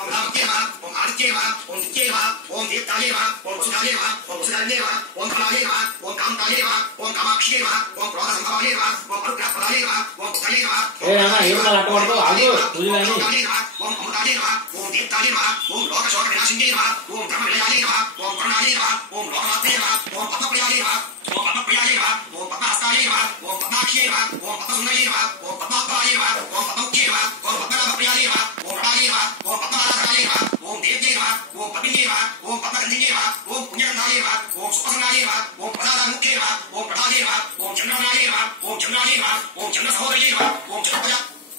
ఓం రామకే నమః ఓం ఆదిత్యే నమః ఓం దిత్యే నమః ఓం దేవతాయే నమః ఓం వసుధాయే నమః ఓం వసుధాయే నమః ఓం ఫలాయే నమః ఓం కాంతాయే నమః ఓం కామాక్షియే నమః ఓం క్రోధ సంభవాయే నమః ఓం అనుగ్రహపదాయే నమః ఓం భుజాయే నమః ఏ నాన్న ఏం అట్టబడతావు ఆగు పూజలని ఓం అమృతాయే నమః ఓం దీప్తాయే నమః ఓం లోక శోక వినాశిన్యే నమః ఓం బ్రహ్మ విలయాయే నమః ఓం కరుణాయే నమః ఓం లోకమాత్రే నమః ఓం పద్మప్రియాయే నమః ఓం పద్మప్రియాయే నమః ఓం పద్మహస్తాయే నమః ఓం పద్మాక్షియే నమః ఓం పద్మసుందరియే నమః ఓం పద్మాత్మాయే నమః ఓం పద్మముఖ్యే నమః ఓం పద్మనాభప్రియాయే నమః ఓం రడాయే నమః ఓం పద్మనాభాయే నమః ఓం దేవ్యే నమః ఓం పద్మిన్యే నమః ఓం పద్మగంధిన్యే నమః ఓం పుణ్యగంధాయే నమః ఓం సుప్రసన్నాయే నమః ఓం ప్రసాదాముఖ్యే నమః ఓం ప్రసాదే నమః ఓం చంద్రమణాయే నమః ఓం చంద్రాయే నమః ఓం చంద్ర సహోదరియే నమః ఓం చంద్రపజ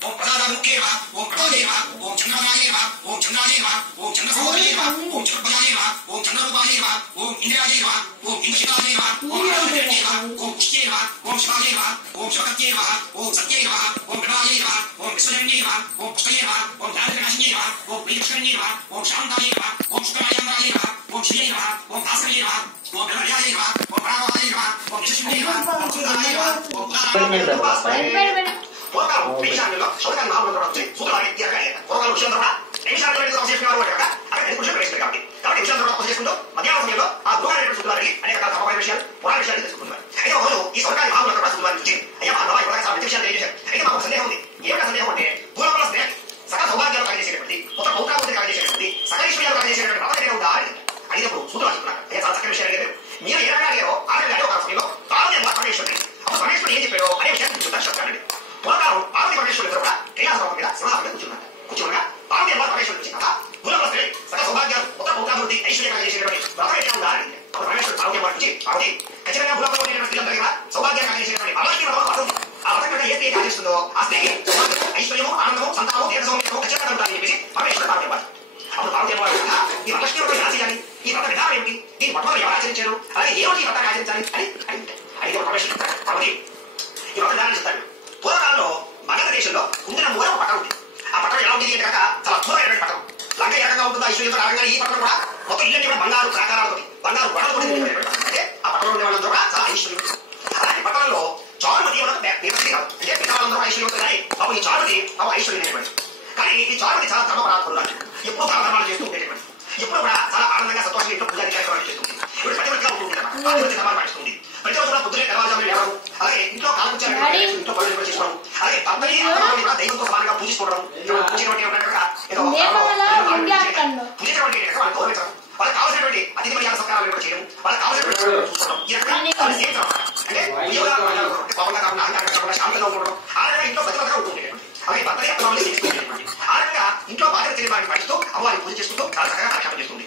ఓం ప్రసాదాముఖ్యే నమః ఓం ప్రసాదే నమః ఓం చంద్రమణాయే నమః ఓం చంద్రాయే నమః ఓం చంద్ర సహోదరియే నమః ఓం చంద్రపజాయే నమః ఓం చంద్రరూపాయే నమః ఓం ఇంద్రాయే నమః ఓం ఇంద్రశివాయే నమః ఓం ఆదిత్యే నమః ఓం పుష్యే నమః ఓం శివాయే నమః ఓం శోకత్యే నమః ఓం సత్యే నమః ఓం విభాయే నమః ఓం విశ్వజన్యే నమః ఓం పుష్పయే నమః ఓం ధారకనాశిన్యే నమః ఓం ప్రియకృష్ణన్యే నమః ఓం శాంతాయే నమః ఓం శుక్రమయాంగాయే నమః ఓం శ్రీయే నమః ఓం భాస్కర్యే నమః ఓం బ్రహ్మర్యాయే నమః ఓం ప్రాణవాయే నమః ఓం యశస్విన్యే నమః ఓం సుందరాయే నమః ఓం పూర్వకాలం విషయాల్లో శౌకాన్ని మహామంత్రుడు వచ్చి సూత్రాన్ని తీరగానే పూర్వకాలం విషయం ద్వారా నిమిషాలు చేసుకునేవారు అక్కడ ఎదురు ప్రవేశించారు కాబట్టి విషయం ద్వారా చేసుకుంటూ మధ్యాహ్న సమయంలో ఆ దూరాన్ని సూత్రాలకి అనేక రకాల సమమైన విషయాలు పురాణ విషయాలు తెలుసుకుంటున్నారు. అయితే ఒకరోజు ఈ శౌకాన్ని మహామంత్రుడు సూత్రాన్ని నుంచి అయ్యా మా బాబా ఇవ్వడానికి చాలా విషయాలు తెలియజేశారు. అయితే మాకు సందేహం ఉంది. ఏమైనా సందేహం అంటే పూర్వకాల స్నేహం సకల సౌభాగ్యాలు కలిగేసేటువంటి ఒక పౌత్రావతి కలిగేసేటువంటి సకల విషయాలు కలిగేసేటువంటి రమణ ఉందా అని అడిగినప్పుడు సూత్రాలు చెప్తున్నారు. అయ్యా చాలా చక్కని విషయాలు అడిగారు. మీరు ఏ రకంగా అడిగారో ఆ రకంగా ఒక సమయంలో పార్వతి పరమేశ్వరుడు అప్పుడు పరమేశ్వరుడు ఏం చెప్పాడో అనే విషయాన్ని చూద్దాం చెప్తానండి. పూర్వకాలం పార్వతి పరమేశ్వరుడు కూడా కైలాస మీద సింహాసనం కూర్చున్నాక పార్వతి పరమేశ్వరుడు వచ్చినాక పూర్వ స్త్రీ సకల సౌభాగ్యాలు ఉత్తర పౌత్రాభివృద్ధి ఐశ్వర్యంగా చేసేటువంటి వ్రతం ఏ ఉందా అని అప్పుడు పరమేశ్వరుడు పార్వతి నుంచి పార్వతి ఖచ్చితంగా భూలోకంలో స్త్రీలందరూ కూడా సౌభాగ్యంగా చేసేటువంటి పరమేశ్వరి వ్రతం వస్తుంది. ఆ వ్రతం కన్నా ఏ స్త్రీ ఆచరిస్తుందో ఆ స్త్రీకి ఐశ్వర్యము ఆనందము సంతానము దీర్ఘ సౌమ్యము ఖచ్చితంగా ఉంటాయని చెప్పేసి పరమేశ్వరుడు పార్వతి అవ్వాలి. అప్పుడు పార్వతి ఈ వరలక్ష్మి వ్రతం ఎలా చేయాలి, ఈ వ్రత విధానం ఏమిటి, ఈ మొట్టమొదటి ఎవరు ఆచరించారు, అలాగే ఏమిటి ఈ వ్రతాన్ని ఆచరించాలి అని అడిగితే పరమేశ్వరుడు పార్వతి ఈ వ్రత విధానం చెప్తాడు. పూర్వకాలంలో భారతదేశంలో కుందిన మూల ఒక పట్టణం ఉంది. ఆ పట్టణం ఎలా ఉంటుంది అంటే కనుక చాలా అద్భుతమైనటువంటి పట్టణం. లంక ఏ రకంగా ఉంటుందో ఐశ్వర్యంతో రకంగా ఈ పట్టణం కూడా మొత్తం ఇళ్ళని కూడా బంగారు ప్రాకారాలతో బంగారు గొడవలు అంటే ఆ పట్టణంలో ఉండే వాళ్ళందరూ కూడా చాలా ఐశ్వర్యం. అలాంటి పట్టణంలో చారుమతి దేవశ్రీ అంటే పిల్లలందరూ ఐశ్వర్యం కానీ బాబు ఈ చారుమతి బాబు ఐశ్వర్యం అనేటువంటి. కానీ ఈ చారుమతి చాలా ధర్మపరాధులు ఎప్పుడు ధర్మాలు చేస్తూ ఉండేటువంటి, ఎప్పుడు కూడా చాలా ఆనందంగా సంతోషంగా ఇంట్లో పూజాది కార్యక్రమాలు చేస్తుంది. ఇప్పుడు ప్రతివృత్తిగా ఉంటుంది ధర్మాలు పాటిస్తుంది. ప్రతి రోజు కూడా పొద్దునే తెల్లవారుజామున లేవడం, అలాగే ఇంట్లో కాలకృత్యాలు ఇంట్లో పనులు చేసుకోవడం, అలాగే భర్తని కూడా దైవంతో సమానంగా పూజించుకోవడం, పూజించినటువంటి వాళ్ళు గౌరవించడం, వాళ్ళకి కావాల్సినటువంటి అతిథి మర్యాద సత్కారాలు కూడా చేయడం, వాళ్ళకి కావాల్సినటువంటి చూసుకోవడం, ఈ రకంగా సేవించడం అంటే పవన్గా కాకుండా అహంకారంగా కాకుండా శాంతంగా ఉండడం, ఆ రకంగా ఇంట్లో ప్రతిభగా ఉంటుంది. అలాగే భర్తని అర్థం ఆ రకంగా ఇంట్లో బాధ్యత తెలియని వాటిని పాటిస్తూ అమ్మవారిని పూజ చేసుకుంటూ చాలా చక్కగా కార్యక్రమం చేస్తుంది.